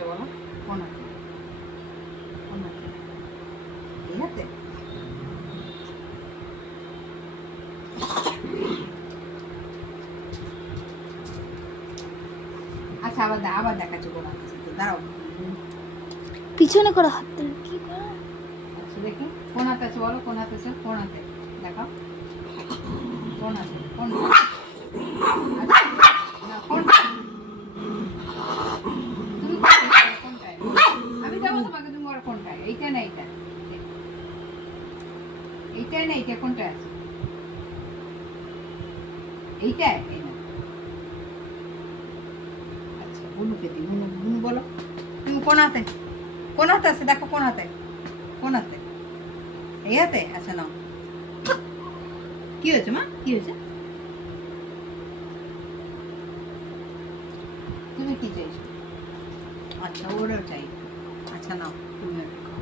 আছে বলো? হাতে এই হাতে আচ্ছা আবার দে- আবার দেখাচ্ছি কোন হাতে আছে তো দাঁড়াও। পিছনে করে হাত কি করে? আচ্ছা দেখি। কোন হাতে আছে বলো? কোন হাতে আছে? কোন হাতে? দেখাও। কোন হাতে? কোন আচ্ছা, না, কোনটা? তুমি কোনটায়? কোনটায়? আমি যাব তোমাকে তুমি বলো কোনটায় এইটা না এইটা। এইটা না এইটা, কোনটা আছে? এইটাই এই না? আচ্ছা বুনুকে দিই বলো। তুমি কোন হাতে? কোন হাতে আছে? দেখো এই হাতে? আচ্ছা নাও। কি হয়েছে, মা? কি হয়েছে? তুমি কি চাইছো? আচ্ছা ওরও চাই। আচ্ছা নাও, তুমি একটু খাও।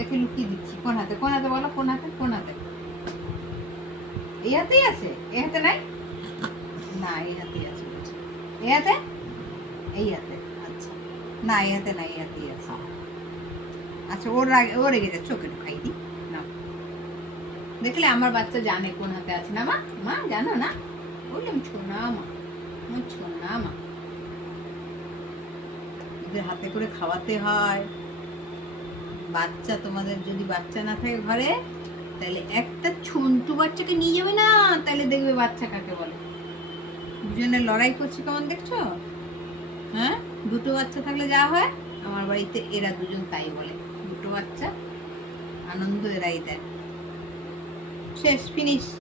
দেখে লুকিয়ে দিচ্ছি। কোন হাতে কোন হাতে বলো, কোন হাতে কোন হাতে? এই হাতেই আছে? এই হাতে নাই? না, এই হাতেই আছে। এই হাতে? এই হাতে আচ্ছা। না, এই হাতে না এই হাতেই আছে। আচ্ছা ওর আগে ও রেগে যাচ্ছে, ওকে খাই দিই। না দেখলে আমার বাচ্চা জানে কোন হাতে আছে না, মা? মা, জানো না? বললাম ছোনা, মা। আমার ছোনা, মা। এদের হাতে করে খাওয়াতে হয়। বাচ্চা তোমাদের যদি বাচ্চা না থাকে ঘরে, তাহলে একটা ছন্টু বাচ্চাকে নিয়ে যাবে না, তাহলে দেখবে বাচ্চা কাকে বলে। দুজনে লড়াই করছে কেমন দেখছ? হ্যাঁ? দুটো বাচ্চা থাকলে যা হয়, আমার বাড়িতে এরা দুজন তাই বলে, দুটো বাচ্চা। আনন্দ এরাই দেয়। শেষ ফিনিশ